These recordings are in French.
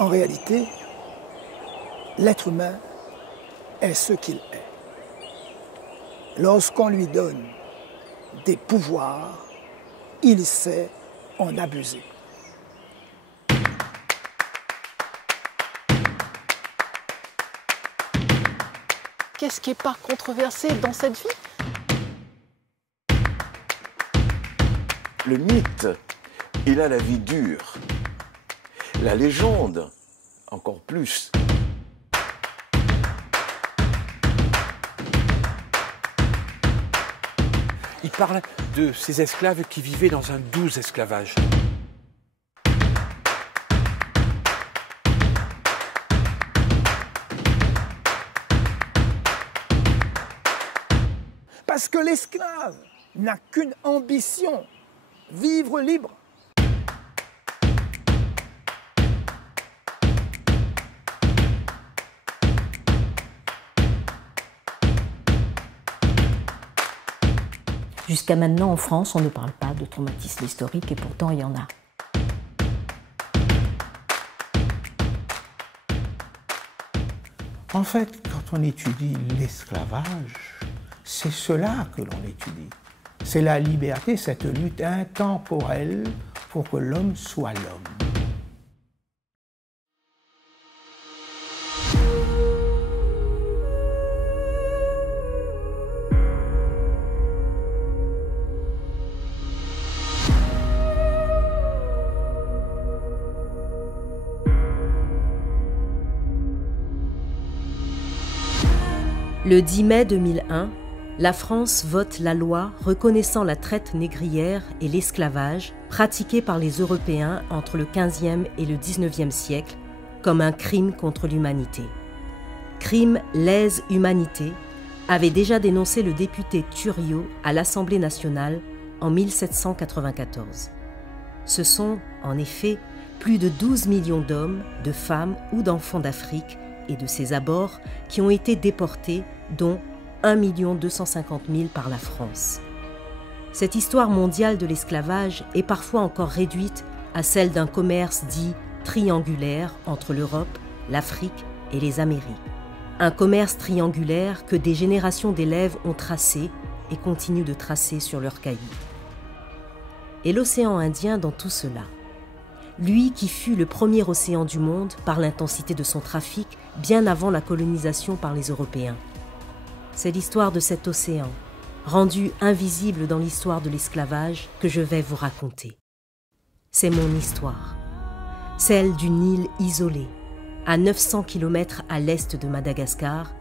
En réalité, l'être humain est ce qu'il est. Lorsqu'on lui donne des pouvoirs, il sait en abuser. Qu'est-ce qui n'est pas controversé dans cette vie? Le mythe, il a la vie dure. La légende, encore plus. Il parle de ces esclaves qui vivaient dans un doux esclavage. Parce que l'esclave n'a qu'une ambition, vivre libre. Jusqu'à maintenant, en France, on ne parle pas de traumatisme historique et pourtant il y en a. En fait, quand on étudie l'esclavage, c'est cela que l'on étudie. C'est la liberté, cette lutte intemporelle pour que l'homme soit l'homme. Le 10 mai 2001, la France vote la loi reconnaissant la traite négrière et l'esclavage pratiqués par les Européens entre le XVe et le XIXe siècle comme un crime contre l'humanité. Crime lèse-humanité avait déjà dénoncé le député Thuriot à l'Assemblée nationale en 1794. Ce sont, en effet, plus de 12 millions d'hommes, de femmes ou d'enfants d'Afrique et de ses abords qui ont été déportés, dont 1 250 000 par la France. Cette histoire mondiale de l'esclavage est parfois encore réduite à celle d'un commerce dit triangulaire entre l'Europe, l'Afrique et les Amériques. Un commerce triangulaire que des générations d'élèves ont tracé et continuent de tracer sur leurs cahiers. Et l'océan Indien dans tout cela. Lui qui fut le premier océan du monde par l'intensité de son trafic bien avant la colonisation par les Européens. C'est l'histoire de cet océan, rendu invisible dans l'histoire de l'esclavage, que je vais vous raconter. C'est mon histoire, celle d'une île isolée, à 900 km à l'est de Madagascar,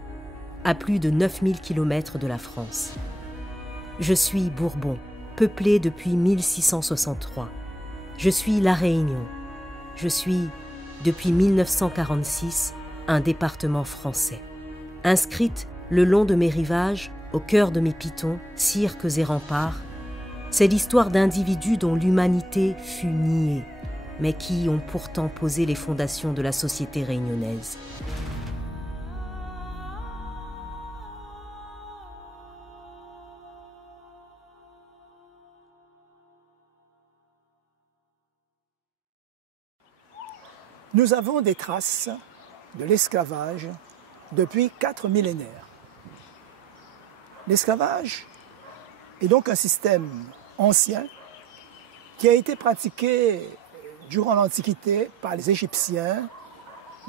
à plus de 9000 km de la France. Je suis Bourbon, peuplée depuis 1663. Je suis La Réunion. Je suis, depuis 1946, un département français. Inscrite le long de mes rivages, au cœur de mes pitons, cirques et remparts, c'est l'histoire d'individus dont l'humanité fut niée, mais qui ont pourtant posé les fondations de la société réunionnaise. Nous avons des traces de l'esclavage depuis 4 millénaires. L'esclavage est donc un système ancien qui a été pratiqué durant l'Antiquité par les Égyptiens,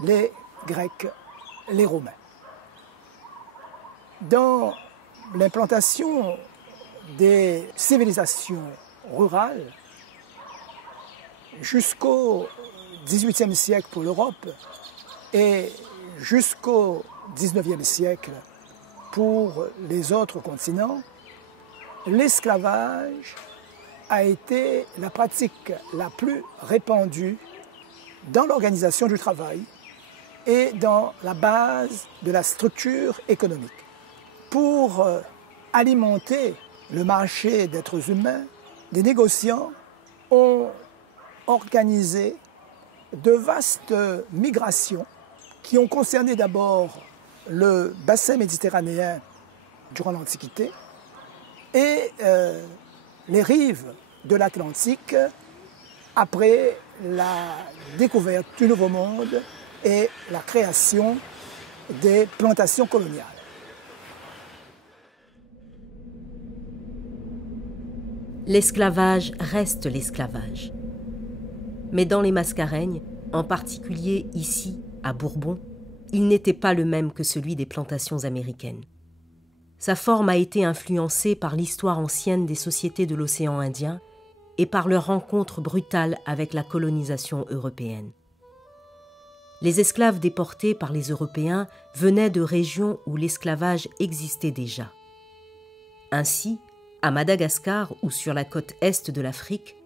les Grecs, les Romains. Dans l'implantation des civilisations rurales, jusqu'au XVIIIe siècle pour l'Europe et jusqu'au XIXe siècle pour les autres continents, l'esclavage a été la pratique la plus répandue dans l'organisation du travail et dans la base de la structure économique. Pour alimenter le marché d'êtres humains, les négociants ont organisé de vastes migrations qui ont concerné d'abord le bassin méditerranéen durant l'Antiquité et les rives de l'Atlantique après la découverte du Nouveau Monde et la création des plantations coloniales. L'esclavage reste l'esclavage. Mais dans les Mascareignes, en particulier ici, à Bourbon, il n'était pas le même que celui des plantations américaines. Sa forme a été influencée par l'histoire ancienne des sociétés de l'océan Indien et par leur rencontre brutale avec la colonisation européenne. Les esclaves déportés par les Européens venaient de régions où l'esclavage existait déjà. Ainsi, à Madagascar ou sur la côte est de l'Afrique,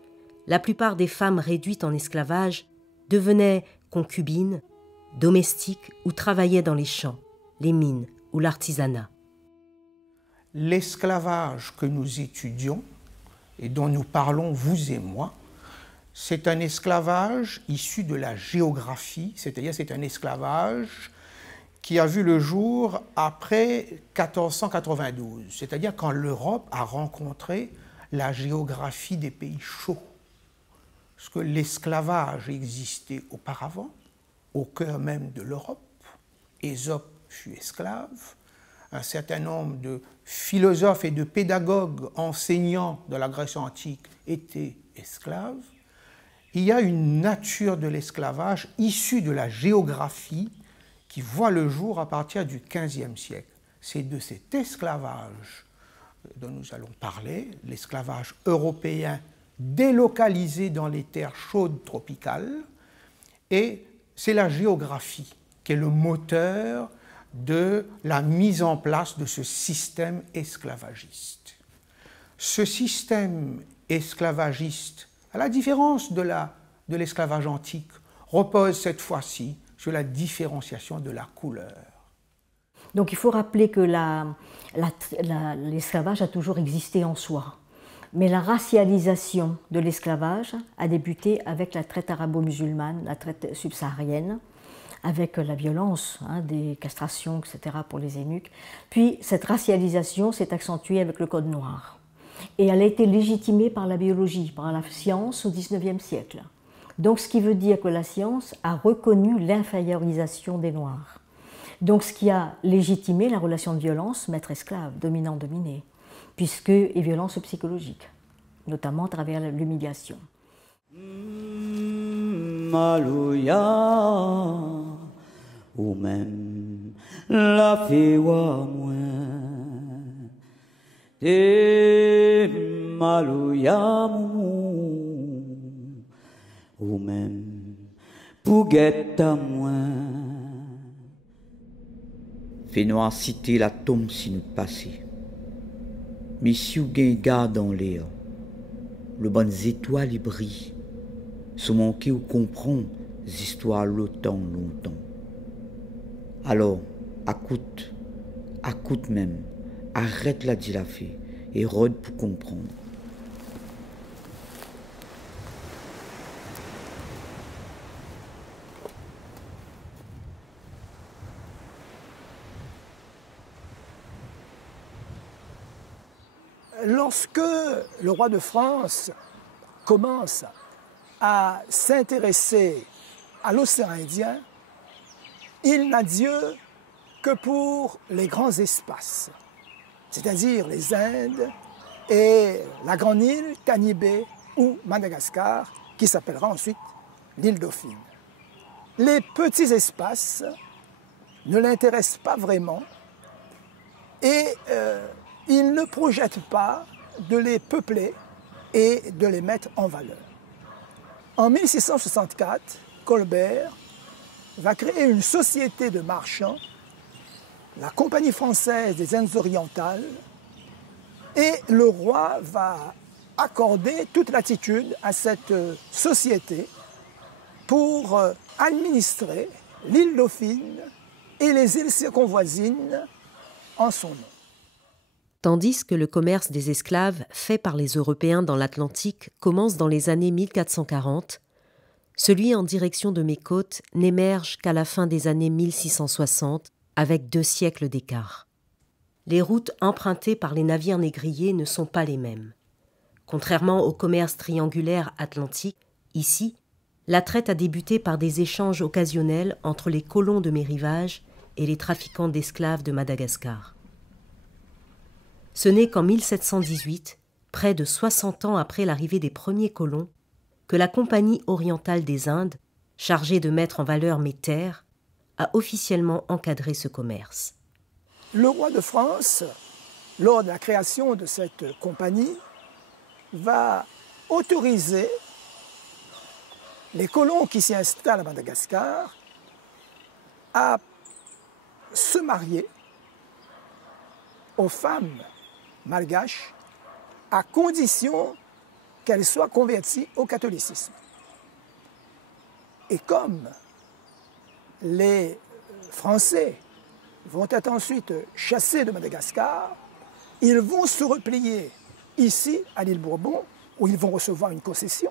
la plupart des femmes réduites en esclavage devenaient concubines, domestiques ou travaillaient dans les champs, les mines ou l'artisanat. L'esclavage que nous étudions et dont nous parlons, vous et moi, c'est un esclavage issu de la géographie, c'est-à-dire c'est un esclavage qui a vu le jour après 1492, c'est-à-dire quand l'Europe a rencontré la géographie des pays chauds. Parce que l'esclavage existait auparavant, au cœur même de l'Europe. Ésope fut esclave. Un certain nombre de philosophes et de pédagogues enseignants de la Grèce antique étaient esclaves. Il y a une nature de l'esclavage issue de la géographie qui voit le jour à partir du XVe siècle. C'est de cet esclavage dont nous allons parler, l'esclavage européen délocalisé dans les terres chaudes tropicales, et c'est la géographie qui est le moteur de la mise en place de ce système esclavagiste. Ce système esclavagiste, à la différence de l'esclavage antique, repose cette fois-ci sur la différenciation de la couleur. Donc il faut rappeler que l'esclavage a toujours existé en soi. Mais la racialisation de l'esclavage a débuté avec la traite arabo-musulmane, la traite subsaharienne, avec la violence, des castrations, etc. pour les eunuques. Puis cette racialisation s'est accentuée avec le Code noir. Et elle a été légitimée par la biologie, par la science au XIXe siècle. Donc ce qui veut dire que la science a reconnu l'infériorisation des Noirs. Donc ce qui a légitimé la relation de violence maître-esclave, dominant-dominé, puisque et violence psychologique, notamment à travers l'humiliation. Maloya ou même la féwa moins de maloya ou même pouguetta moins. Fais-nous citer la tombe si nous passez. Mais si vous gagnez garde dans l'air, le bon étoiles brille. Se manquer ou comprendre les histoires longtemps. Alors, écoute même, arrête la dit la fée et rôde pour comprendre. Lorsque le roi de France commence à s'intéresser à l'océan Indien, il n'a Dieu que pour les grands espaces, c'est-à-dire les Indes et la grande île Tanibé ou Madagascar, qui s'appellera ensuite l'île Dauphine. Les petits espaces ne l'intéressent pas vraiment et il ne projette pas de les peupler et de les mettre en valeur. En 1664, Colbert va créer une société de marchands, la Compagnie française des Indes orientales, et le roi va accorder toute latitude à cette société pour administrer l'île Dauphine et les îles circonvoisines en son nom. Tandis que le commerce des esclaves fait par les Européens dans l'Atlantique commence dans les années 1440, celui en direction de mes côtes n'émerge qu'à la fin des années 1660, avec 2 siècles d'écart. Les routes empruntées par les navires négriers ne sont pas les mêmes. Contrairement au commerce triangulaire atlantique, ici, La traite a débuté par des échanges occasionnels entre les colons de mes rivages et les trafiquants d'esclaves de Madagascar. Ce n'est qu'en 1718, près de 60 ans après l'arrivée des premiers colons, que la Compagnie orientale des Indes, chargée de mettre en valeur mes terres, a officiellement encadré ce commerce. Le roi de France, lors de la création de cette compagnie, va autoriser les colons qui s'y installent à Madagascar à se marier aux femmes malgaches à condition qu'elles soient converties au catholicisme. Et comme les Français vont être ensuite chassés de Madagascar, ils vont se replier ici, à l'île Bourbon, où ils vont recevoir une concession.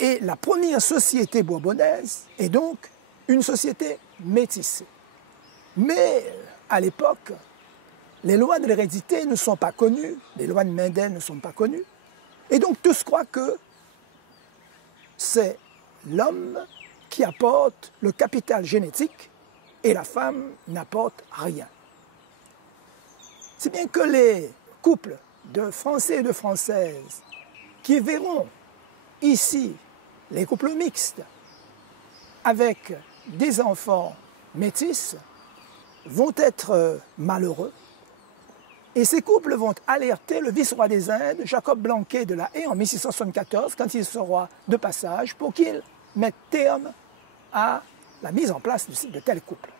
Et la première société bourbonnaise est donc une société métissée. Mais à l'époque, les lois de l'hérédité ne sont pas connues, les lois de Mendel ne sont pas connues, et donc tous croient que c'est l'homme qui apporte le capital génétique et la femme n'apporte rien. C'est bien que les couples de Français et de Françaises qui verront ici les couples mixtes avec des enfants métis vont être malheureux. Et ces couples vont alerter le vice-roi des Indes, Jacob Blanquet de la Haye, en 1674, quand il sera de passage, pour qu'il mette terme à la mise en place de tels couples.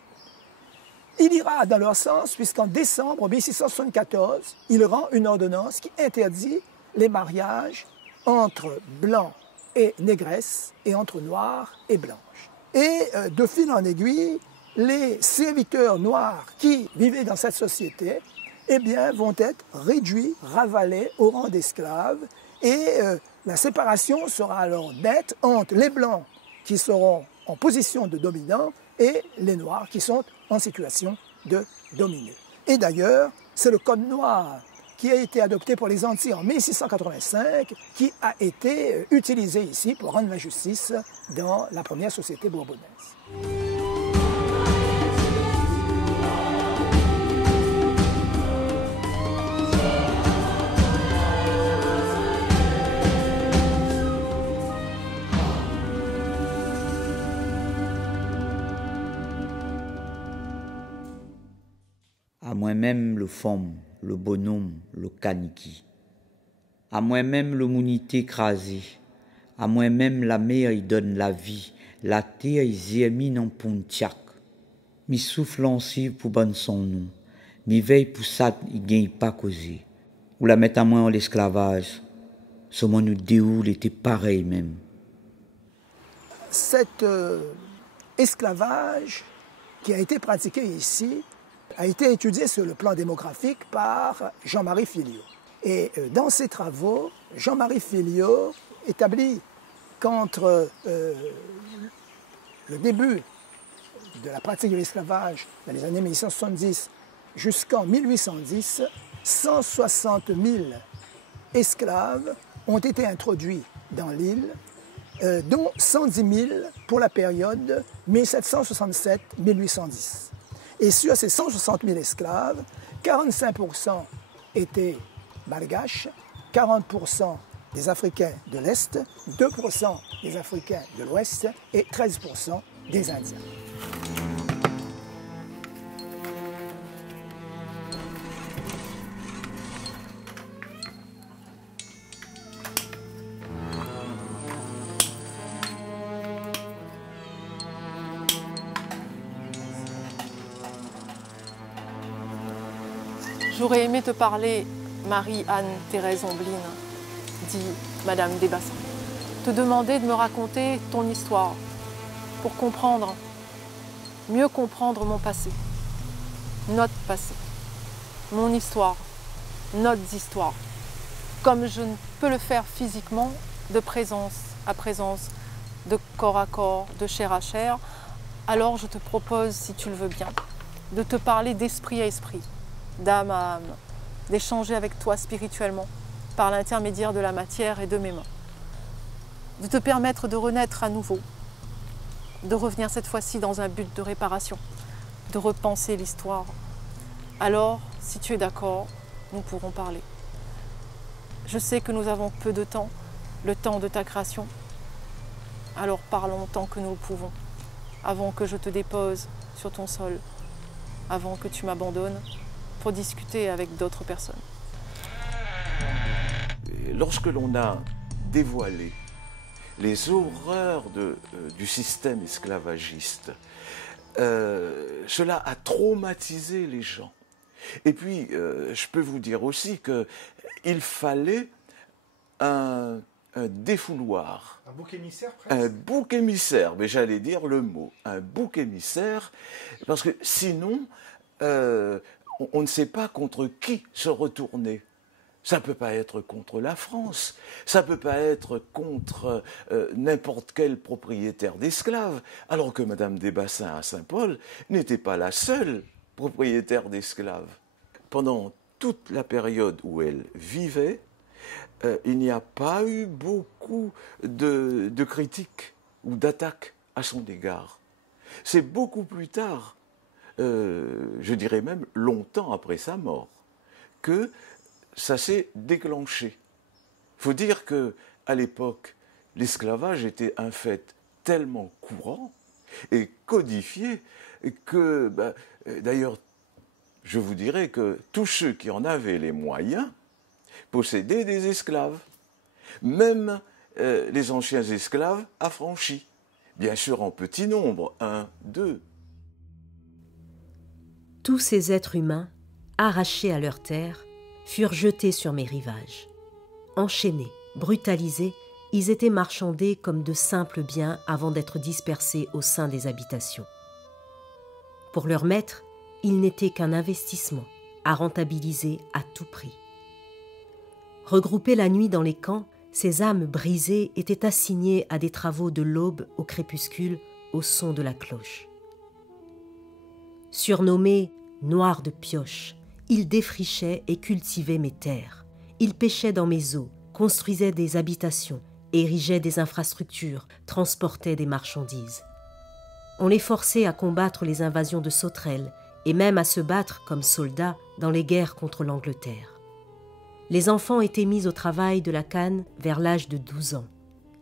Il ira dans leur sens, puisqu'en décembre 1674, il rend une ordonnance qui interdit les mariages entre blancs et négresses et entre noirs et blanches. Et de fil en aiguille, les serviteurs noirs qui vivaient dans cette société eh bien, vont être réduits, ravalés au rang d'esclaves et la séparation sera alors nette entre les blancs qui seront en position de dominant et les noirs qui sont en situation de dominer. Et d'ailleurs, c'est le code noir qui a été adopté pour les Antilles en 1685 qui a été utilisé ici pour rendre la justice dans la première société bourbonnaise. À moi-même le femme, le bonhomme, le caniki. À moi-même le mounité écrasé. À moi-même la mer y donne la vie. La terre y zermine en pontiac. Mi souffle lancé pour bonne son nom. Mi veille pour ça y gagne pas causé. Ou la mettre à moi en l'esclavage. Ce moment nous déroule était pareil même. Cet esclavage qui a été pratiqué ici a été étudié sur le plan démographique par Jean-Marie Filliot. Et dans ses travaux, Jean-Marie Filliot établit qu'entre le début de la pratique de l'esclavage dans les années 1870 jusqu'en 1810, 160 000 esclaves ont été introduits dans l'île, dont 110 000 pour la période 1767-1810. Et sur ces 160 000 esclaves, 45% étaient malgaches, 40% des Africains de l'Est, 2% des Africains de l'Ouest et 13% des Indiens. J'aurais aimé te parler, Marie-Anne-Thérèse Ombline, dit Madame Desbassins. Te demander de me raconter ton histoire pour comprendre, mieux comprendre mon passé, notre passé, mon histoire, notre histoire, comme je ne peux le faire physiquement, de présence à présence, de corps à corps, de chair à chair. Alors je te propose, si tu le veux bien, de te parler d'esprit à esprit, d'âme à âme, d'échanger avec toi spirituellement par l'intermédiaire de la matière et de mes mains, de te permettre de renaître à nouveau de revenir cette fois-ci dans un but de réparation, de repenser l'histoire. Alors, si tu es d'accord, nous pourrons parler. Je sais que nous avons peu de temps, le temps de ta création. Alors parlons tant que nous le pouvons, avant que je te dépose sur ton sol, avant que tu m'abandonnes, pour discuter avec d'autres personnes. Et lorsque l'on a dévoilé les horreurs du système esclavagiste, cela a traumatisé les gens. Et puis, je peux vous dire aussi qu'il fallait un défouloir. Un bouc émissaire presque. Un bouc émissaire, mais j'allais dire le mot. Un bouc émissaire, parce que sinon, on ne sait pas contre qui se retourner. Ça ne peut pas être contre la France, ça ne peut pas être contre n'importe quel propriétaire d'esclaves, alors que Madame Desbassins à Saint-Paul n'était pas la seule propriétaire d'esclaves. Pendant toute la période où elle vivait, il n'y a pas eu beaucoup de critiques ou d'attaques à son égard. C'est beaucoup plus tard, je dirais même longtemps après sa mort, que ça s'est déclenché. Il faut dire qu'à l'époque, l'esclavage était un fait tellement courant et codifié que, d'ailleurs, je vous dirais que tous ceux qui en avaient les moyens possédaient des esclaves, même les anciens esclaves affranchis, bien sûr en petit nombre, 1, 2. Tous ces êtres humains, arrachés à leur terre, furent jetés sur mes rivages. Enchaînés, brutalisés, ils étaient marchandés comme de simples biens avant d'être dispersés au sein des habitations. Pour leurs maîtres, ils n'étaient qu'un investissement à rentabiliser à tout prix. Regroupés la nuit dans les camps, ces âmes brisées étaient assignées à des travaux de l'aube au crépuscule au son de la cloche. Surnommés « noirs de pioche », ils défrichaient et cultivaient mes terres. Ils pêchaient dans mes eaux, construisaient des habitations, érigeaient des infrastructures, transportaient des marchandises. On les forçait à combattre les invasions de sauterelles et même à se battre comme soldats dans les guerres contre l'Angleterre. Les enfants étaient mis au travail de la canne vers l'âge de 12 ans.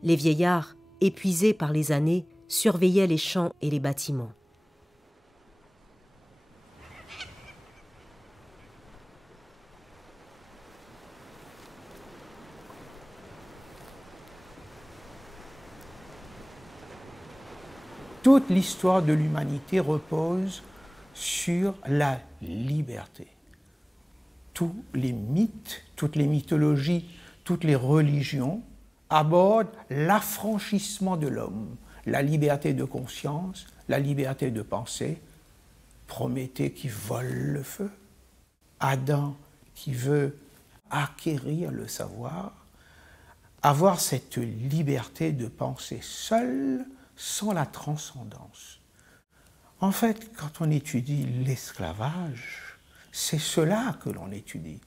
Les vieillards, épuisés par les années, surveillaient les champs et les bâtiments. Toute l'histoire de l'humanité repose sur la liberté. Tous les mythes, toutes les mythologies, toutes les religions abordent l'affranchissement de l'homme, la liberté de conscience, la liberté de penser. Prométhée qui vole le feu, Adam qui veut acquérir le savoir, avoir cette liberté de penser seul, sans la transcendance. En fait, quand on étudie l'esclavage, c'est cela que l'on étudie.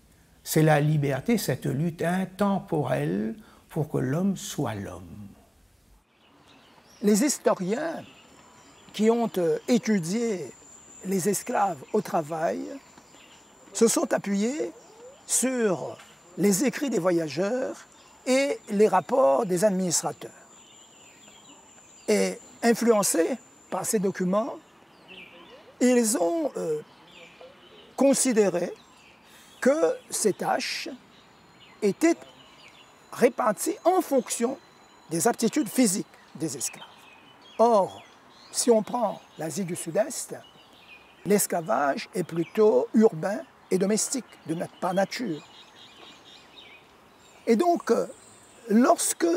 C'est la liberté, cette lutte intemporelle pour que l'homme soit l'homme. Les historiens qui ont étudié les esclaves au travail se sont appuyés sur les écrits des voyageurs et les rapports des administrateurs. Et influencés par ces documents, ils ont considéré que ces tâches étaient réparties en fonction des aptitudes physiques des esclaves. Or, si on prend l'Asie du Sud-Est, l'esclavage est plutôt urbain et domestique par nature. Et donc, lorsque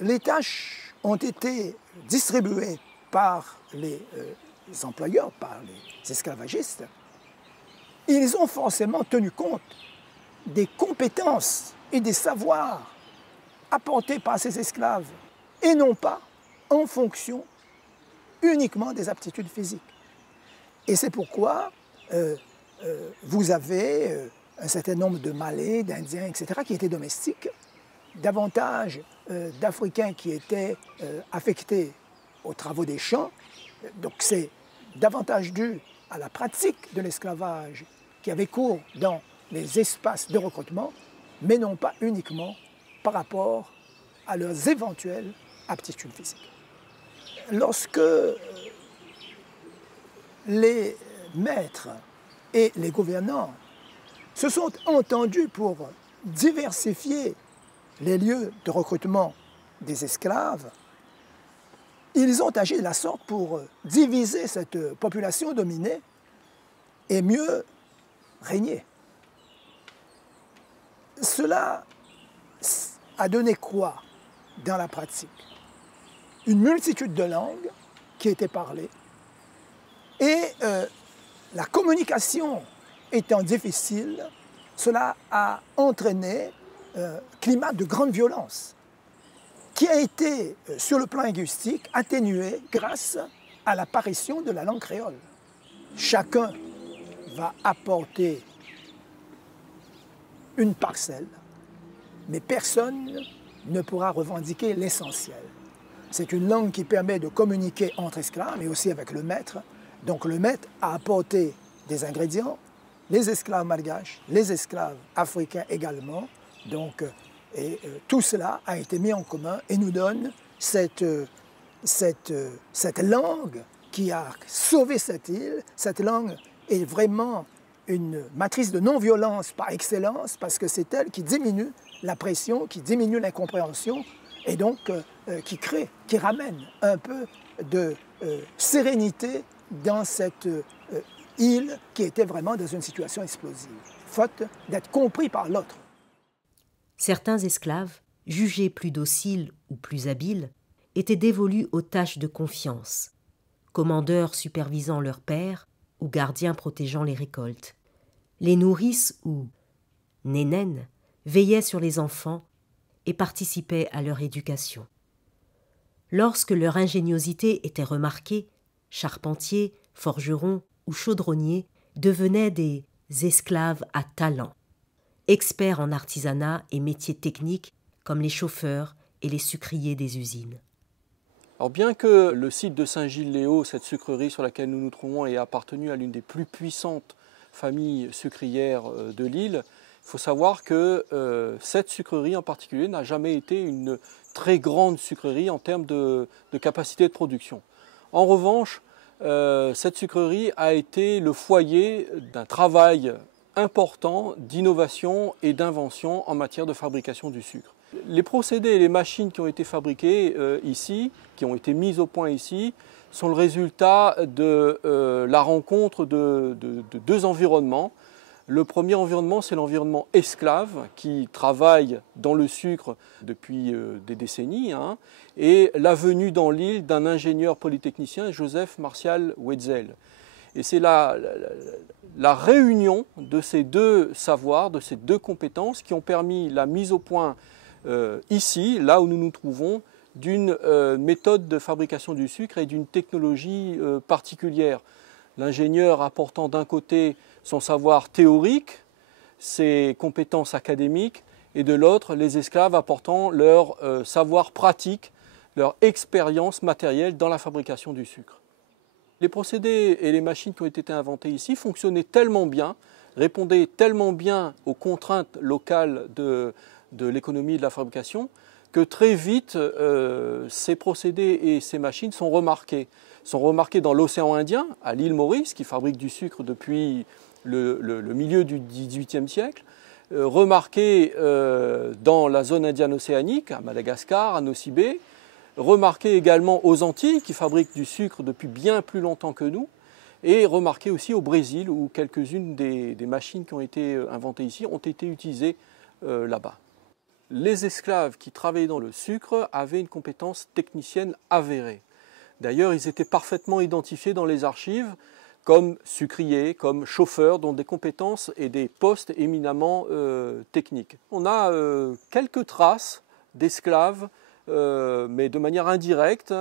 les tâches ont été distribuées par les employeurs, par les esclavagistes, ils ont forcément tenu compte des compétences et des savoirs apportés par ces esclaves, et non pas en fonction uniquement des aptitudes physiques. Et c'est pourquoi vous avez un certain nombre de Malais, d'Indiens, etc., qui étaient domestiques, davantage d'Africains qui étaient affectés aux travaux des champs, Donc c'est davantage dû à la pratique de l'esclavage qui avait cours dans les espaces de recrutement, mais non pas uniquement par rapport à leurs éventuelles aptitudes physiques. Lorsque les maîtres et les gouvernants se sont entendus pour diversifier les lieux de recrutement des esclaves, ils ont agi de la sorte pour diviser cette population dominée et mieux régner. Cela a donné quoi dans la pratique? Une multitude de langues qui étaient parlées et la communication étant difficile, cela a entraîné un climat de grande violence qui a été, sur le plan linguistique, atténué grâce à l'apparition de la langue créole. Chacun va apporter une parcelle, mais personne ne pourra revendiquer l'essentiel. C'est une langue qui permet de communiquer entre esclaves, mais aussi avec le maître. Donc le maître a apporté des ingrédients, les esclaves malgaches, les esclaves africains également. Donc, tout cela a été mis en commun et nous donne cette langue qui a sauvé cette île. Cette langue est vraiment une matrice de non-violence par excellence parce que c'est elle qui diminue la pression, qui diminue l'incompréhension et donc qui crée, qui ramène un peu de sérénité dans cette île qui était vraiment dans une situation explosive, faute d'être compris par l'autre. Certains esclaves, jugés plus dociles ou plus habiles, étaient dévolus aux tâches de confiance, commandeurs supervisant leurs pères ou gardiens protégeant les récoltes. Les nourrices ou nénènes veillaient sur les enfants et participaient à leur éducation. Lorsque leur ingéniosité était remarquée, charpentiers, forgerons ou chaudronniers devenaient des esclaves à talent, experts en artisanat et métiers techniques comme les chauffeurs et les sucriers des usines. Alors bien que le site de Saint-Gilles-Léo, cette sucrerie sur laquelle nous nous trouvons, ait appartenu à l'une des plus puissantes familles sucrières de l'île, il faut savoir que cette sucrerie en particulier n'a jamais été une très grande sucrerie en termes de capacité de production. En revanche, cette sucrerie a été le foyer d'un travail important d'innovation et d'invention en matière de fabrication du sucre. Les procédés et les machines qui ont été fabriquées ici, qui ont été mises au point ici, sont le résultat de la rencontre de deux environnements. Le premier environnement, c'est l'environnement esclave qui travaille dans le sucre depuis des décennies, et la venue dans l'île d'un ingénieur polytechnicien, Joseph Martial Wetzel. Et c'est la réunion de ces deux savoirs, de ces deux compétences qui ont permis la mise au point ici, là où nous nous trouvons, d'une méthode de fabrication du sucre et d'une technologie particulière. L'ingénieur apportant d'un côté son savoir théorique, ses compétences académiques, et de l'autre, les esclaves apportant leur savoir pratique, leur expérience matérielle dans la fabrication du sucre. Les procédés et les machines qui ont été inventées ici fonctionnaient tellement bien, répondaient tellement bien aux contraintes locales de l'économie de la fabrication, que très vite, ces procédés et ces machines sont remarqués. Sont remarqués dans l'océan Indien, à l'île Maurice, qui fabrique du sucre depuis le milieu du XVIIIe siècle, remarqués dans la zone indienne-océanique, à Madagascar, à Nosy Be, remarqués également aux Antilles, qui fabriquent du sucre depuis bien plus longtemps que nous, et remarqués aussi au Brésil, où quelques-unes des machines qui ont été inventées ici ont été utilisées là-bas. Les esclaves qui travaillaient dans le sucre avaient une compétence technicienne avérée. D'ailleurs, ils étaient parfaitement identifiés dans les archives comme sucriers, comme chauffeurs, dont des compétences et des postes éminemment techniques. On a quelques traces d'esclaves, mais de manière indirecte,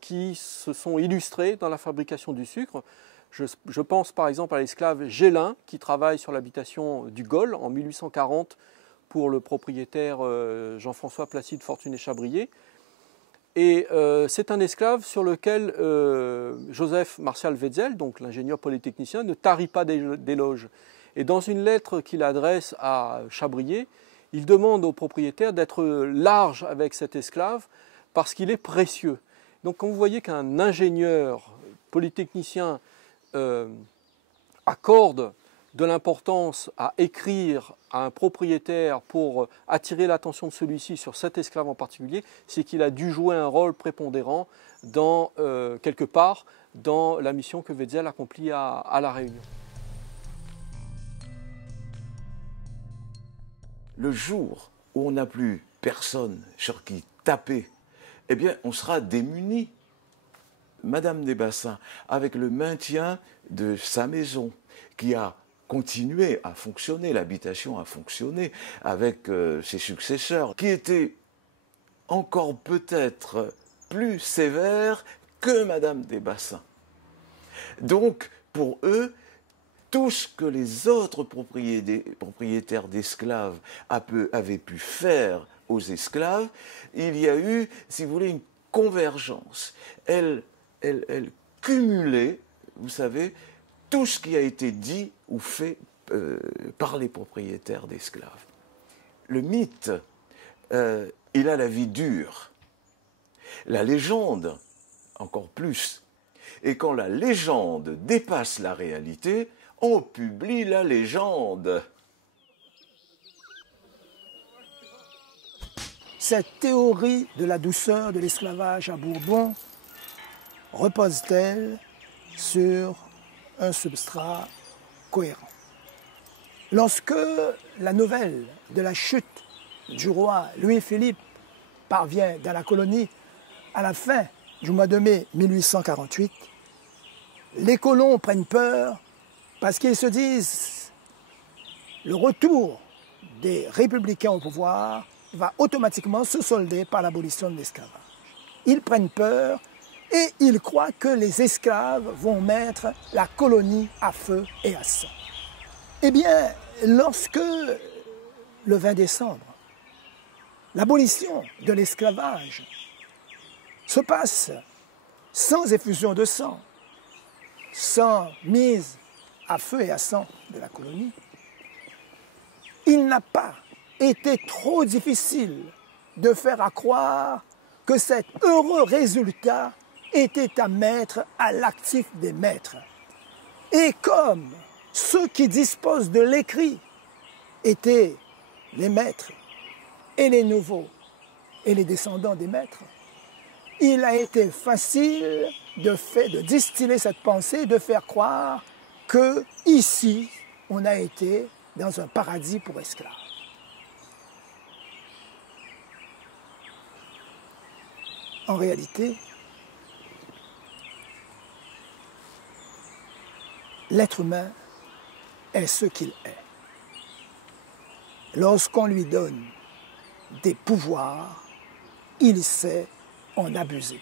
qui se sont illustrés dans la fabrication du sucre. Je pense par exemple à l'esclave Gélin, qui travaille sur l'habitation du Gol en 1840 pour le propriétaire Jean-François Placide Fortuné Chabrier. Et c'est un esclave sur lequel Joseph Martial Wetzel, donc l'ingénieur polytechnicien, ne tarit pas d'éloges. Et dans une lettre qu'il adresse à Chabrier, il demande au propriétaire d'être large avec cet esclave parce qu'il est précieux. Donc quand vous voyez qu'un ingénieur polytechnicien accorde de l'importance à écrire à un propriétaire pour attirer l'attention de celui-ci sur cet esclave en particulier, c'est qu'il a dû jouer un rôle prépondérant dans, quelque part dans la mission que Wetzel accomplit à La Réunion. Le jour où on n'a plus personne sur qui taper, eh bien, on sera démuni. Madame Desbassins, avec le maintien de sa maison, qui a continué à fonctionner, l'habitation a fonctionné avec ses successeurs, qui étaient encore peut-être plus sévères que Madame Desbassins. Donc, pour eux, tout ce que les autres propriétaires d'esclaves avaient pu faire aux esclaves, il y a eu, si vous voulez, une convergence. Elle cumulait, vous savez, tout ce qui a été dit ou fait par les propriétaires d'esclaves. Le mythe, il a la vie dure. La légende, encore plus. Et quand la légende dépasse la réalité, on publie la légende. Cette théorie de la douceur de l'esclavage à Bourbon repose-t-elle sur un substrat cohérent? Lorsque la nouvelle de la chute du roi Louis-Philippe parvient dans la colonie à la fin du mois de mai 1848, les colons prennent peur parce qu'ils se disent le retour des républicains au pouvoir va automatiquement se solder par l'abolition de l'esclavage. Ils prennent peur et ils croient que les esclaves vont mettre la colonie à feu et à sang. Eh bien, lorsque le 20 décembre, l'abolition de l'esclavage se passe sans effusion de sang, sans mise à feu et à sang de la colonie, il n'a pas été trop difficile de faire accroire que cet heureux résultat était à mettre à l'actif des maîtres. Et comme ceux qui disposent de l'écrit étaient les maîtres et les nouveaux et les descendants des maîtres, il a été facile de distiller cette pensée, de faire croire que ici, on a été dans un paradis pour esclaves. En réalité, l'être humain est ce qu'il est. Lorsqu'on lui donne des pouvoirs, il sait en abuser.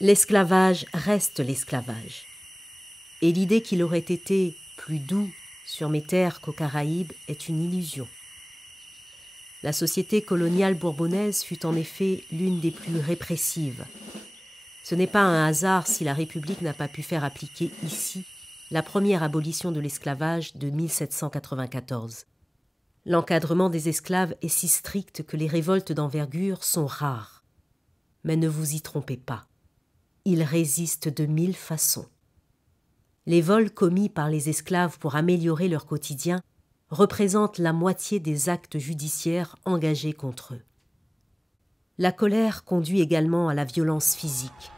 L'esclavage reste l'esclavage. Et l'idée qu'il aurait été plus doux sur mes terres qu'aux Caraïbes est une illusion. La société coloniale bourbonnaise fut en effet l'une des plus répressives. Ce n'est pas un hasard si la République n'a pas pu faire appliquer ici la première abolition de l'esclavage de 1794. L'encadrement des esclaves est si strict que les révoltes d'envergure sont rares. Mais ne vous y trompez pas. Ils résistent de 1000 façons. Les vols commis par les esclaves pour améliorer leur quotidien représentent la moitié des actes judiciaires engagés contre eux. La colère conduit également à la violence physique.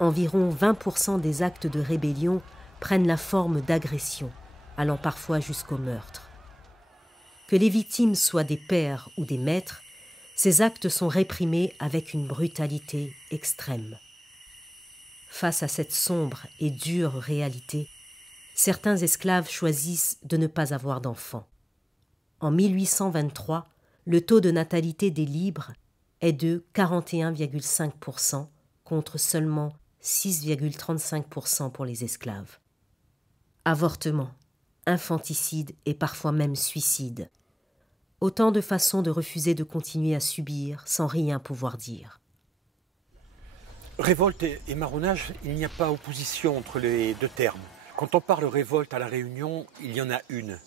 Environ 20% des actes de rébellion prennent la forme d'agression, allant parfois jusqu'au meurtre. Que les victimes soient des pères ou des maîtres, ces actes sont réprimés avec une brutalité extrême. Face à cette sombre et dure réalité, certains esclaves choisissent de ne pas avoir d'enfants. En 1823, le taux de natalité des libres est de 41,5% contre seulement 6,35% pour les esclaves. Avortement, infanticide et parfois même suicide Autant de façons de refuser de continuer à subir sans rien pouvoir dire. Révolte et marronnage, il n'y a pas opposition entre les deux termes. Quand on parle révolte à La Réunion, il y en a une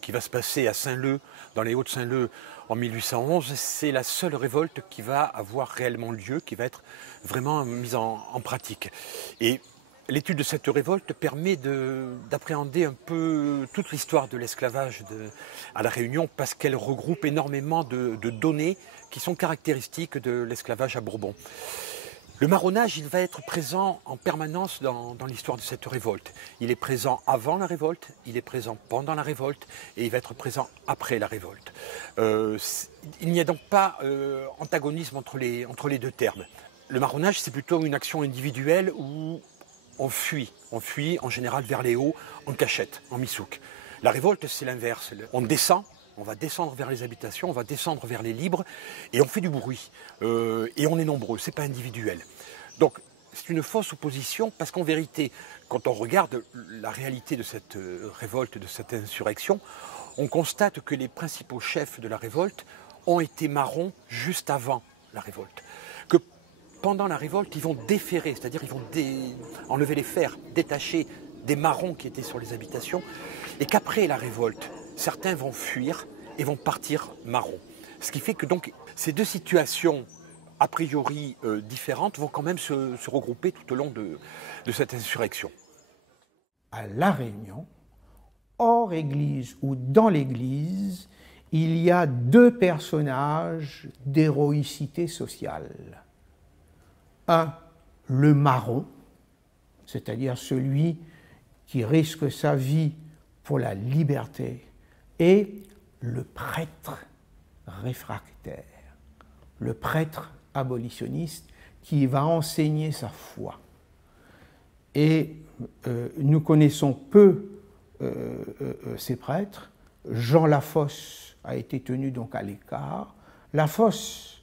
qui va se passer à Saint-Leu, dans les Hauts-de-Saint-Leu, en 1811. C'est la seule révolte qui va avoir réellement lieu, qui va être vraiment mise en pratique. Et l'étude de cette révolte permet d'appréhender un peu toute l'histoire de l'esclavage à La Réunion, parce qu'elle regroupe énormément de données qui sont caractéristiques de l'esclavage à Bourbon. Le marronnage, il va être présent en permanence dans l'histoire de cette révolte. Il est présent avant la révolte, il est présent pendant la révolte et il va être présent après la révolte. Il n'y a donc pas antagonisme entre les deux termes. Le marronnage, c'est plutôt une action individuelle où on fuit en général vers les hauts, en cachette, en missouk. La révolte, c'est l'inverse. On descend. On va descendre vers les habitations, on va descendre vers les libres, et on fait du bruit. Et on est nombreux, ce n'est pas individuel. Donc, c'est une fausse opposition, parce qu'en vérité, quand on regarde la réalité de cette révolte, de cette insurrection, on constate que les principaux chefs de la révolte ont été marrons juste avant la révolte. Que pendant la révolte, ils vont déferrer, c'est-à-dire ils vont enlever les fers, détacher des marrons qui étaient sur les habitations, et qu'après la révolte, certains vont fuir et vont partir marrons. Ce qui fait que donc ces deux situations a priori différentes vont quand même se regrouper tout au long de cette insurrection. À La Réunion, hors Église ou dans l'Église, il y a deux personnages d'héroïcité sociale. Un, le marron, c'est-à-dire celui qui risque sa vie pour la liberté, et le prêtre réfractaire, le prêtre abolitionniste qui va enseigner sa foi. Et nous connaissons peu ces prêtres. Jean Lafosse a été tenu donc à l'écart. Lafosse,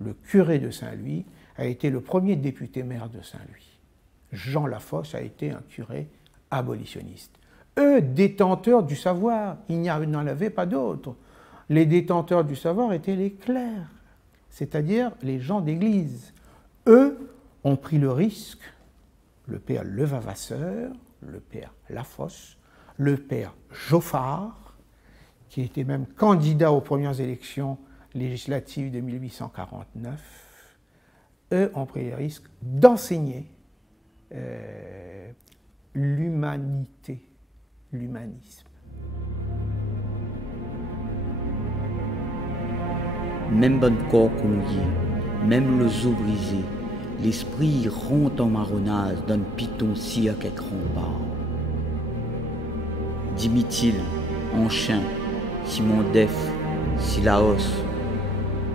le curé de Saint-Louis, a été le premier député-maire de Saint-Louis. Jean Lafosse a été un curé abolitionniste. Eux, détenteurs du savoir, il n'en avait pas d'autres. Les détenteurs du savoir étaient les clercs, c'est-à-dire les gens d'église. Eux ont pris le risque, le père Levavasseur, le père Lafosse, le père Joffard, qui était même candidat aux premières élections législatives de 1849, eux ont pris le risque d'enseigner l'humanité, l'humanisme. Même bon corps congué, même le zoo brisé, l'esprit rond en marronnage d'un piton si à quelque rempart. Dimitil, en chien, Simon Def, si la hausse,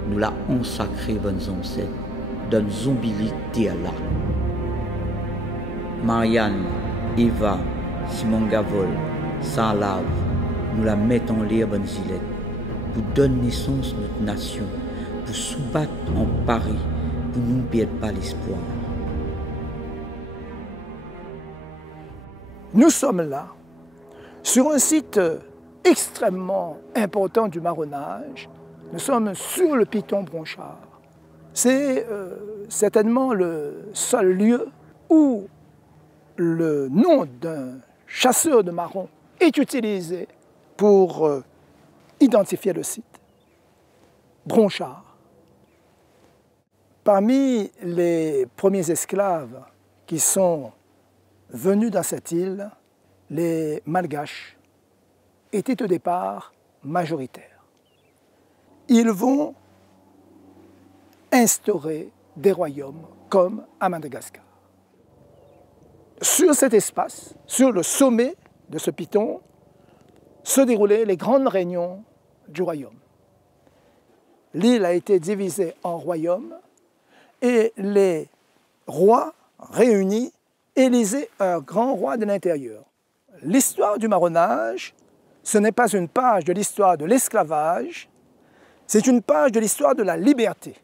nous la ensacré bonnes ancêtres, d'un zombilique à là. Marianne, Eva, Simon Gavol, Sarlave, nous la mettons en l'air bonne zilette, pour donner naissance à notre nation, pour soubattre en Paris, pour nous ne perdre pas l'espoir. Nous sommes là, sur un site extrêmement important du marronnage. Nous sommes sur le piton Bronchard. C'est certainement le seul lieu où le nom d'un chasseur de marrons est utilisé pour identifier le site. Bronchard. Parmi les premiers esclaves qui sont venus dans cette île, les Malgaches étaient au départ majoritaires. Ils vont instaurer des royaumes comme à Madagascar. Sur cet espace, sur le sommet de ce piton, se déroulaient les grandes réunions du royaume. L'île a été divisée en royaumes et les rois réunis élisaient un grand roi de l'intérieur. L'histoire du marronnage, ce n'est pas une page de l'histoire de l'esclavage, c'est une page de l'histoire de la liberté.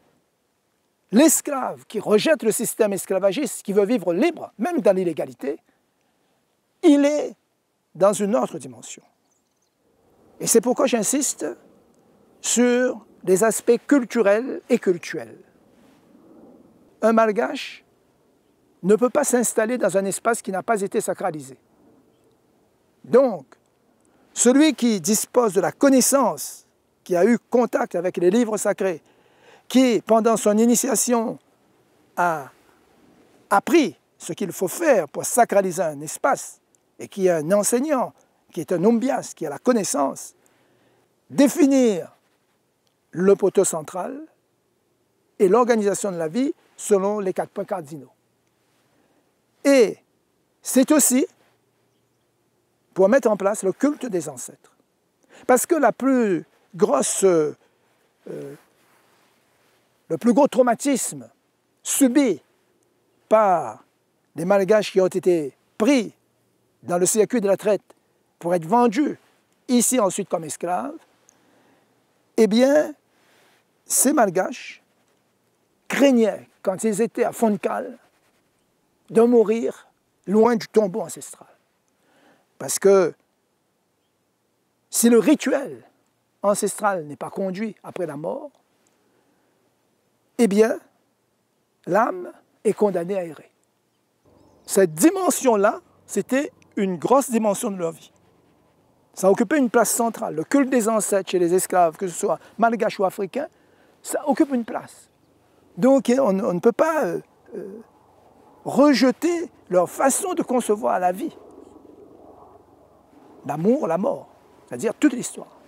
L'esclave qui rejette le système esclavagiste, qui veut vivre libre, même dans l'illégalité, il est dans une autre dimension. Et c'est pourquoi j'insiste sur les aspects culturels et cultuels. Un Malgache ne peut pas s'installer dans un espace qui n'a pas été sacralisé. Donc, celui qui dispose de la connaissance, qui a eu contact avec les livres sacrés, qui, pendant son initiation, a appris ce qu'il faut faire pour sacraliser un espace, et qui est un enseignant, qui est un umbias, qui a la connaissance, définir le poteau central et l'organisation de la vie selon les 4 points cardinaux. Et c'est aussi pour mettre en place le culte des ancêtres. Parce que le plus gros traumatisme subi par les Malgaches qui ont été pris dans le circuit de la traite pour être vendus ici ensuite comme esclaves, eh bien, ces Malgaches craignaient, quand ils étaient à fond de cale, de mourir loin du tombeau ancestral. Parce que si le rituel ancestral n'est pas conduit après la mort, eh bien, l'âme est condamnée à errer. Cette dimension-là, c'était une grosse dimension de leur vie. Ça occupait une place centrale. Le culte des ancêtres chez les esclaves, que ce soit malgaches ou africains, ça occupe une place. Donc on ne peut pas rejeter leur façon de concevoir la vie. L'amour, la mort, c'est-à-dire toute l'histoire.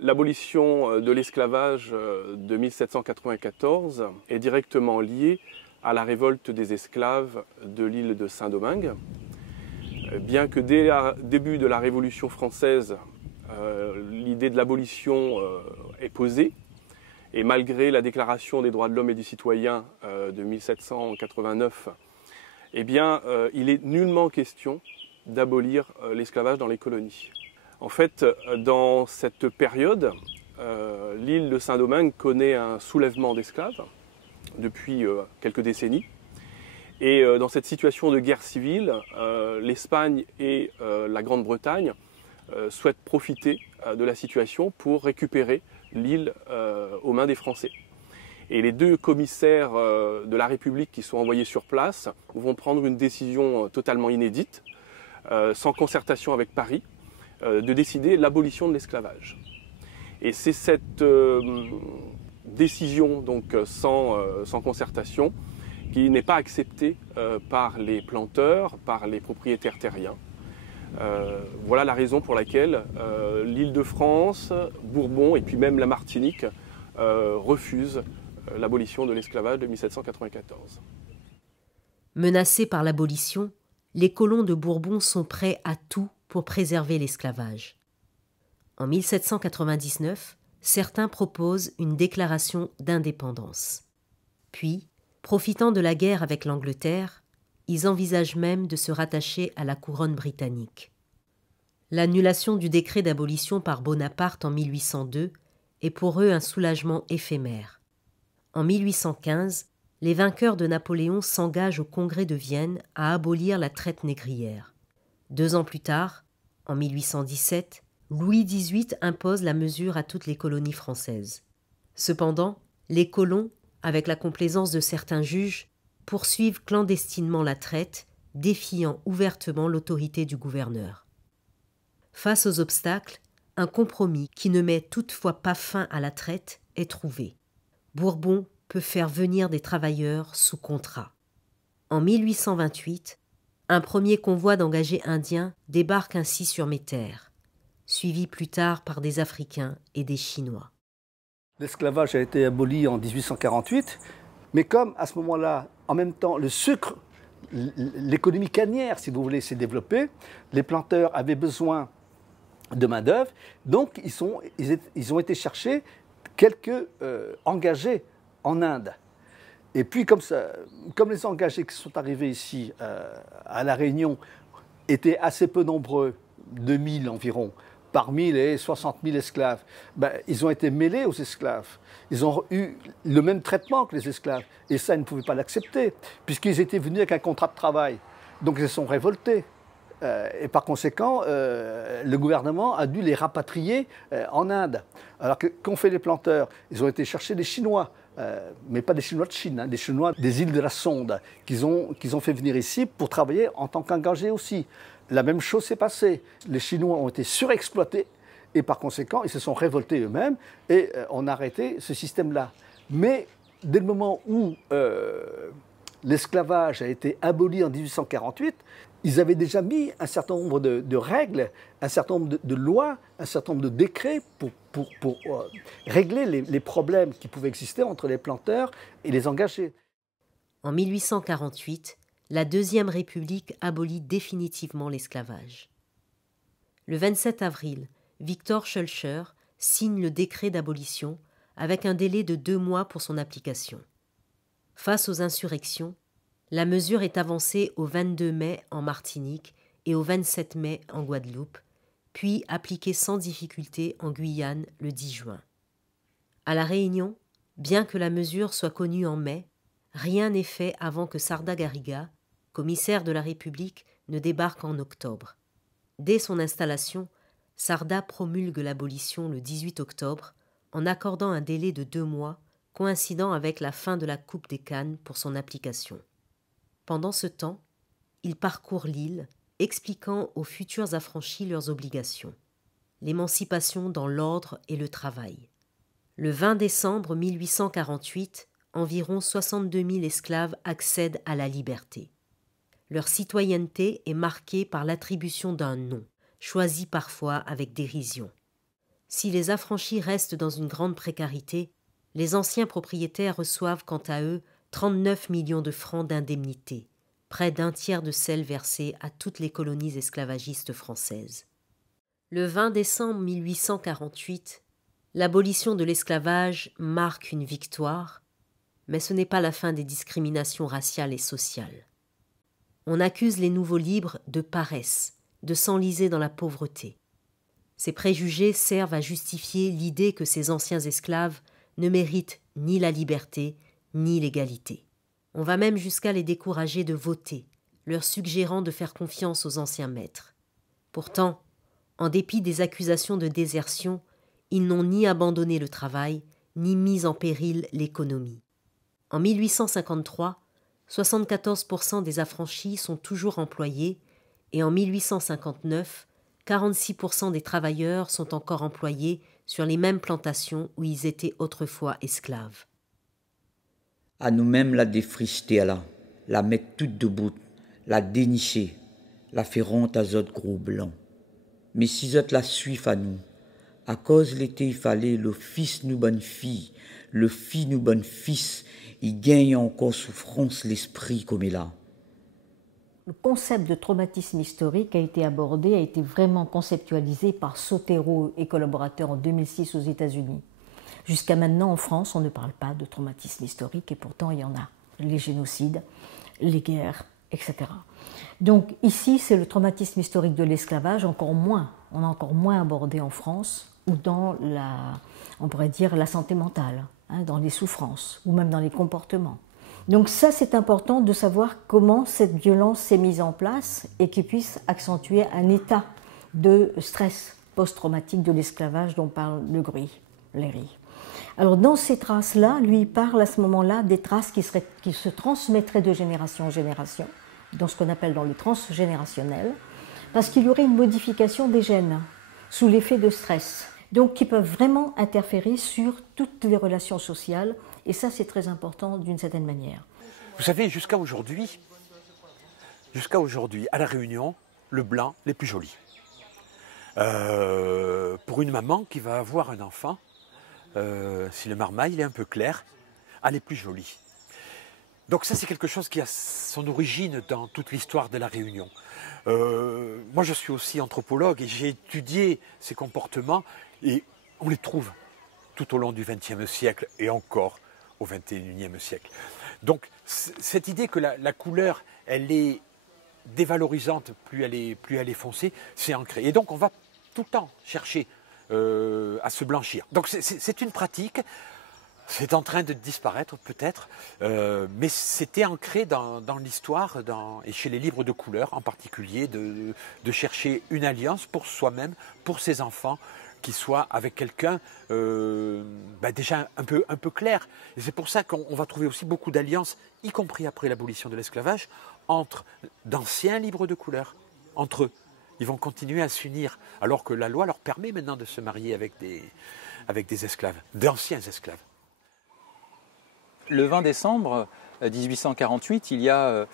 L'abolition de l'esclavage de 1794 est directement liée à la révolte des esclaves de l'île de Saint-Domingue. Bien que dès le début de la Révolution française, l'idée de l'abolition est posée, et malgré la Déclaration des droits de l'homme et du citoyen de 1789, eh bien, il est nullement question d'abolir l'esclavage dans les colonies. En fait, dans cette période, l'île de Saint-Domingue connaît un soulèvement d'esclaves depuis quelques décennies. Et dans cette situation de guerre civile, l'Espagne et la Grande-Bretagne souhaitent profiter de la situation pour récupérer l'île aux mains des Français. Et les 2 commissaires de la République qui sont envoyés sur place vont prendre une décision totalement inédite, sans concertation avec Paris, de décider l'abolition de l'esclavage. Et c'est cette décision, donc sans concertation, qui n'est pas acceptée par les planteurs, par les propriétaires terriens. Voilà la raison pour laquelle l'Île-de-France, Bourbon et puis même la Martinique refusent l'abolition de l'esclavage de 1794. Menacés par l'abolition, les colons de Bourbon sont prêts à tout pour préserver l'esclavage. En 1799, certains proposent une déclaration d'indépendance. Puis, profitant de la guerre avec l'Angleterre, ils envisagent même de se rattacher à la couronne britannique. L'annulation du décret d'abolition par Bonaparte en 1802 est pour eux un soulagement éphémère. En 1815, les vainqueurs de Napoléon s'engagent au Congrès de Vienne à abolir la traite négrière. 2 ans plus tard, en 1817, Louis XVIII impose la mesure à toutes les colonies françaises. Cependant, les colons, avec la complaisance de certains juges, poursuivent clandestinement la traite, défiant ouvertement l'autorité du gouverneur. Face aux obstacles, un compromis qui ne met toutefois pas fin à la traite est trouvé. Bourbon peut faire venir des travailleurs sous contrat. En 1828, un premier convoi d'engagés indiens débarque ainsi sur mes terres, suivi plus tard par des Africains et des Chinois. L'esclavage a été aboli en 1848, mais comme à ce moment-là, en même temps, le sucre, l'économie cannière, si vous voulez, s'est développée, les planteurs avaient besoin de main-d'œuvre, donc ils ont été chercher quelques engagés en Inde. Et puis, comme les engagés qui sont arrivés ici à La Réunion étaient assez peu nombreux, 2000 environ, parmi les 60 000 esclaves, ils ont été mêlés aux esclaves. Ils ont eu le même traitement que les esclaves. Et ça, ils ne pouvaient pas l'accepter, puisqu'ils étaient venus avec un contrat de travail. Donc ils se sont révoltés. Et par conséquent, le gouvernement a dû les rapatrier en Inde. Alors qu'ont fait les planteurs? Ils ont été chercher des Chinois, mais pas des Chinois de Chine, hein, des Chinois des îles de la Sonde, qu'ils ont fait venir ici pour travailler en tant qu'engagés aussi. La même chose s'est passée. Les Chinois ont été surexploités et par conséquent, ils se sont révoltés eux-mêmes et on a arrêté ce système-là. Mais dès le moment où l'esclavage a été aboli en 1848, ils avaient déjà mis un certain nombre de règles, un certain nombre de lois, un certain nombre de décrets pour régler les problèmes qui pouvaient exister entre les planteurs et les engagés. En 1848, la Deuxième République abolit définitivement l'esclavage. Le 27 avril, Victor Schœlcher signe le décret d'abolition avec un délai de 2 mois pour son application. Face aux insurrections, la mesure est avancée au 22 mai en Martinique et au 27 mai en Guadeloupe, puis appliquée sans difficulté en Guyane le 10 juin. À La Réunion, bien que la mesure soit connue en mai, rien n'est fait avant que Sarda Garriga, commissaire de la République, ne débarque en octobre. Dès son installation, Sarda promulgue l'abolition le 18 octobre en accordant un délai de 2 mois coïncidant avec la fin de la Coupe des Cannes pour son application. Pendant ce temps, il parcourt l'île, expliquant aux futurs affranchis leurs obligations. L'émancipation dans l'ordre et le travail. Le 20 décembre 1848, environ 62 000 esclaves accèdent à la liberté. Leur citoyenneté est marquée par l'attribution d'un nom, choisi parfois avec dérision. Si les affranchis restent dans une grande précarité, les anciens propriétaires reçoivent quant à eux 39 millions de francs d'indemnité, près d'un tiers de celles versées à toutes les colonies esclavagistes françaises. Le 20 décembre 1848, l'abolition de l'esclavage marque une victoire, mais ce n'est pas la fin des discriminations raciales et sociales. On accuse les nouveaux libres de paresse, de s'enliser dans la pauvreté. Ces préjugés servent à justifier l'idée que ces anciens esclaves ne méritent ni la liberté ni l'égalité. On va même jusqu'à les décourager de voter, leur suggérant de faire confiance aux anciens maîtres. Pourtant, en dépit des accusations de désertion, ils n'ont ni abandonné le travail, ni mis en péril l'économie. En 1853, 74% des affranchis sont toujours employés et en 1859, 46% des travailleurs sont encore employés sur les mêmes plantations où ils étaient autrefois esclaves. À nous-mêmes la défricheter à la mettre toute debout, la dénicher, la faire honte à zot gros blanc. Mais si zot la suivent à nous, à cause l'été il fallait le fils nous bonne fille, le fille nous bonne fils, il gagne encore souffrance l'esprit comme il a. Le concept de traumatisme historique a été abordé, a été vraiment conceptualisé par Sotero et collaborateurs en 2006 aux États-Unis. Jusqu'à maintenant, en France, on ne parle pas de traumatisme historique et pourtant il y en a. Les génocides, les guerres, etc. Donc ici, c'est le traumatisme historique de l'esclavage, encore moins. On a encore moins abordé en France ou dans on pourrait dire la santé mentale, dans les souffrances ou même dans les comportements. Donc ça, c'est important de savoir comment cette violence s'est mise en place et qui puisse accentuer un état de stress post-traumatique de l'esclavage dont parle Le Léry. Alors dans ces traces-là, lui il parle à ce moment-là des traces qui se transmettraient de génération en génération, dans ce qu'on appelle dans le transgénérationnel, parce qu'il y aurait une modification des gènes sous l'effet de stress, donc qui peuvent vraiment interférer sur toutes les relations sociales, et ça c'est très important d'une certaine manière. Vous savez, jusqu'à aujourd'hui, à La Réunion, le blanc n'est plus joli. Pour une maman qui va avoir un enfant, si le marmaille il est un peu clair, elle est plus jolie. Donc ça c'est quelque chose qui a son origine dans toute l'histoire de La Réunion. Moi je suis aussi anthropologue et j'ai étudié ces comportements et on les trouve tout au long du XXe siècle et encore au XXIe siècle. Donc cette idée que la couleur elle est dévalorisante, plus elle est foncée, c'est ancré. Et donc on va tout le temps chercher à se blanchir. Donc c'est une pratique C'est en train de disparaître peut-être, mais c'était ancré dans l'histoire et chez les livres de couleur en particulier, de chercher une alliance pour soi-même, pour ses enfants, qui soit avec quelqu'un déjà un peu clair. Et c'est pour ça qu'on va trouver aussi beaucoup d'alliances, y compris après l'abolition de l'esclavage, entre d'anciens livres de couleur, entre eux. Ils vont continuer à s'unir, alors que la loi leur permet maintenant de se marier avec des esclaves, d'anciens esclaves. Le 20 décembre 1848, il y a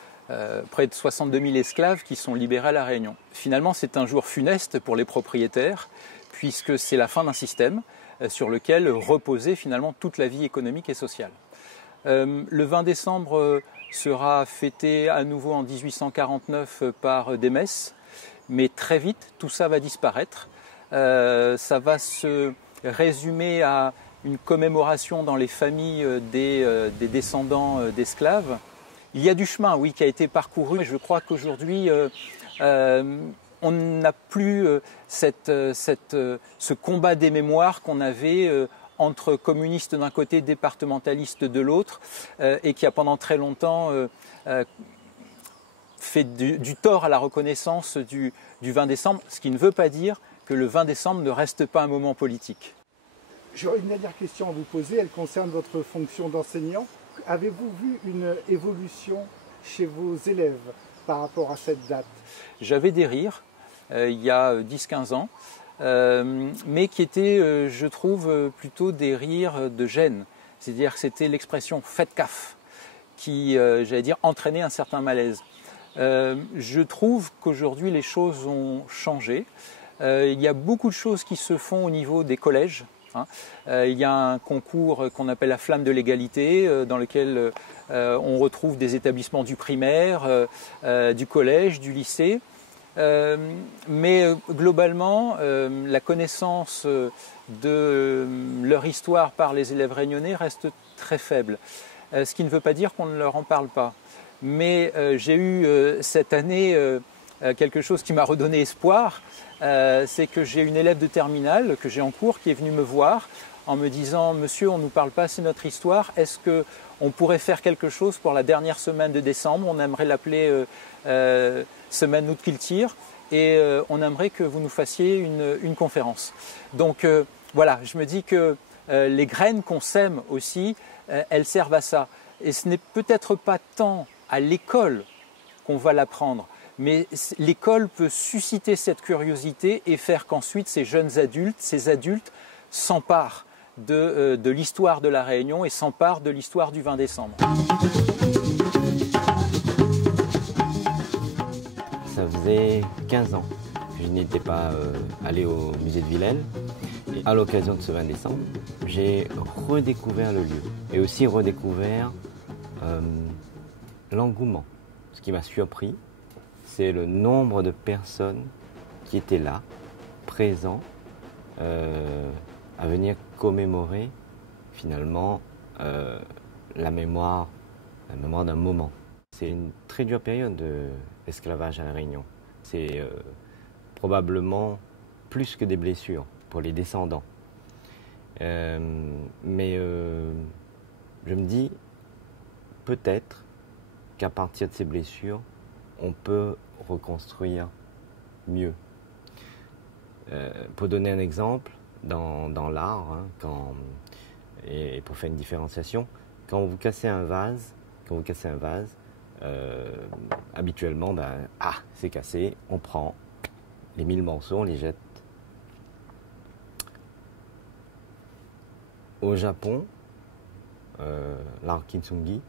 près de 62 000 esclaves qui sont libérés à La Réunion. Finalement, c'est un jour funeste pour les propriétaires, puisque c'est la fin d'un système sur lequel reposait finalement toute la vie économique et sociale. Le 20 décembre sera fêté à nouveau en 1849 par des messes, mais très vite, tout ça va disparaître. Ça va se résumer à une commémoration dans les familles des descendants d'esclaves. Il y a du chemin, oui, qui a été parcouru. Je crois qu'aujourd'hui, on n'a plus ce combat des mémoires qu'on avait entre communistes d'un côté, départementalistes de l'autre, et qui a pendant très longtemps fait du tort à la reconnaissance du 20 décembre, ce qui ne veut pas dire que le 20 décembre ne reste pas un moment politique. J'aurais une dernière question à vous poser, elle concerne votre fonction d'enseignant. Avez-vous vu une évolution chez vos élèves par rapport à cette date? J'avais des rires il y a 10-15 ans, mais qui étaient, je trouve, plutôt des rires de gêne. C'est-à-dire que c'était l'expression « faites caf » qui, j'allais dire, entraînait un certain malaise. Je trouve qu'aujourd'hui les choses ont changé. Il y a beaucoup de choses qui se font au niveau des collèges. Il y a un concours qu'on appelle la Flamme de l'égalité, dans lequel on retrouve des établissements du primaire, du collège, du lycée. Mais globalement, la connaissance de leur histoire par les élèves réunionnais reste très faible. Ce qui ne veut pas dire qu'on ne leur en parle pas. Mais j'ai eu cette année quelque chose qui m'a redonné espoir. C'est que j'ai une élève de terminale que j'ai en cours qui est venue me voir en me disant « Monsieur, on ne nous parle pas assez de notre histoire, est-ce qu'on pourrait faire quelque chose pour la dernière semaine de décembre? On aimerait l'appeler semaine août-culture et on aimerait que vous nous fassiez une conférence. » Donc voilà, je me dis que les graines qu'on sème aussi, elles servent à ça. Et ce n'est peut-être pas tant à l'école qu'on va l'apprendre, mais l'école peut susciter cette curiosité et faire qu'ensuite ces jeunes adultes, ces adultes s'emparent de l'histoire de la Réunion et s'emparent de l'histoire du 20 décembre. Ça faisait 15 ans que je n'étais pas allé au musée de Villaines. Et à l'occasion de ce 20 décembre, j'ai redécouvert le lieu et aussi redécouvert l'engouement. Ce qui m'a surpris, c'est le nombre de personnes qui étaient là, présents, à venir commémorer finalement la mémoire d'un moment. C'est une très dure période de l'esclavage à La Réunion. C'est probablement plus que des blessures pour les descendants. Mais je me dis peut-être qu'à partir de ces blessures, on peut reconstruire mieux. Pour donner un exemple, dans l'art, et pour faire une différenciation, quand vous cassez un vase, habituellement, c'est cassé, on prend les 1000 morceaux, on les jette. Au Japon, l'art kintsugi,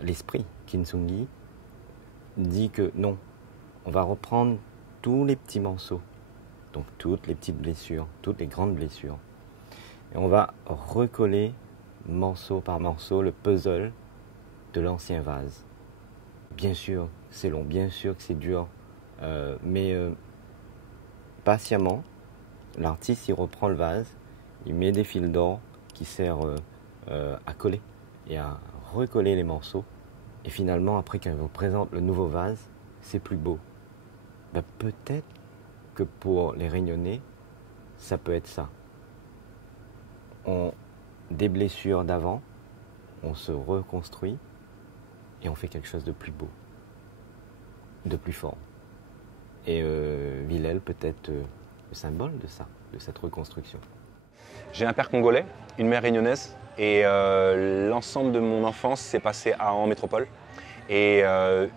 l'esprit kintsugi dit que non, on va reprendre tous les petits morceaux, donc toutes les petites blessures, toutes les grandes blessures, et on va recoller morceau par morceau le puzzle de l'ancien vase. Bien sûr, c'est long, bien sûr que c'est dur, mais patiemment, l'artiste il reprend le vase, il met des fils d'or qui servent à coller et à recoller les morceaux. Et finalement, après quand il vous présente le nouveau vase, c'est plus beau. Peut-être que pour les Réunionnais, ça peut être ça. On des blessures d'avant, on se reconstruit et on fait quelque chose de plus beau, de plus fort. Et Villèle peut être le symbole de ça, de cette reconstruction. J'ai un père congolais, une mère réunionnaise et l'ensemble de mon enfance s'est passé en métropole et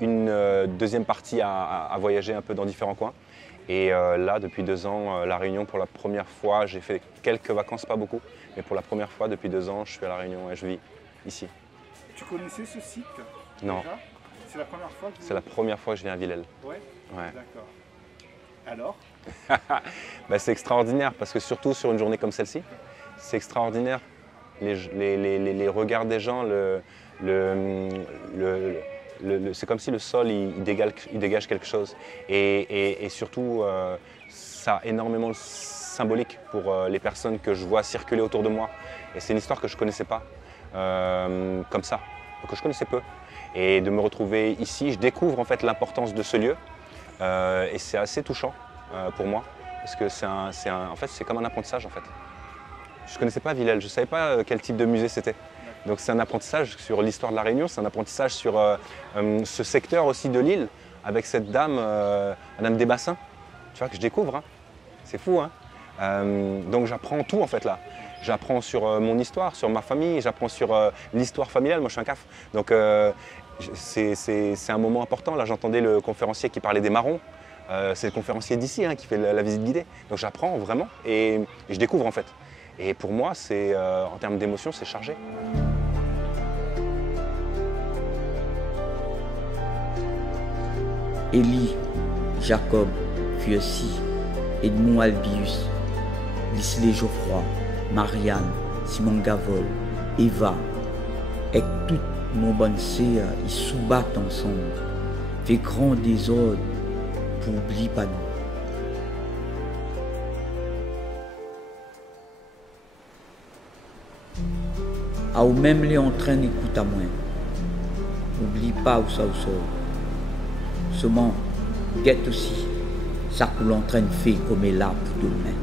une deuxième partie à voyager un peu dans différents coins. Et là, depuis 2 ans, La Réunion, pour la première fois, j'ai fait quelques vacances, pas beaucoup, mais pour la première fois, depuis 2 ans, je suis à La Réunion et je vis ici. Tu connaissais ce site? Non. C'est la première fois que C'est la première fois que je viens à Villèle. Ouais. Ouais. D'accord. Alors? Ben, c'est extraordinaire, parce que surtout sur une journée comme celle-ci, c'est extraordinaire. Les regards des gens, c'est comme si le sol il dégage quelque chose. Et surtout, ça a énormément de symbolique pour les personnes que je vois circuler autour de moi. Et c'est une histoire que je ne connaissais pas comme ça, que je connaissais peu. Et de me retrouver ici, je découvre en fait l'importance de ce lieu. Et c'est assez touchant pour moi, parce que en fait, c'est comme un apprentissage en fait. Je ne connaissais pas Villèle, je ne savais pas quel type de musée c'était. Donc c'est un apprentissage sur l'histoire de La Réunion, c'est un apprentissage sur ce secteur aussi de l'île, avec cette dame, Madame Desbassins, tu vois, que je découvre. Hein. C'est fou, hein. Donc j'apprends tout en fait là. J'apprends sur mon histoire, sur ma famille, j'apprends sur l'histoire familiale, moi je suis un CAF. Donc c'est un moment important, là j'entendais le conférencier qui parlait des marrons. C'est le conférencier d'ici hein, qui fait la visite guidée. Donc j'apprends vraiment et je découvre en fait. Et pour moi, en termes d'émotion, c'est chargé. Élie, Jacob, Fuessi, Edmond Albius, Lisley Geoffroy, Marianne, Simon Gavol, Eva, et toute mon bonne sœur, ils se battent ensemble, fait grand désordre pour oublier pas nous. À ou même les entraîne écoute à moi. N'oublie pas où ça sort. Seulement, guette aussi, ça que l'entraîne fait comme est là pour demain.